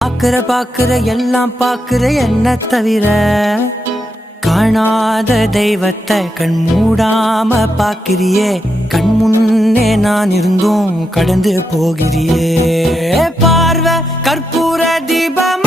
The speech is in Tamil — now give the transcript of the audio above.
பாக்குற எல்லாம் பாக்குற என்ன தவிர காணாத தெய்வத்தை கண் மூடாம பாக்கிறியே. கண் முன்னே நான் இருந்தும் கடந்து போகிறியே. பார்வை கற்பூர தீபம்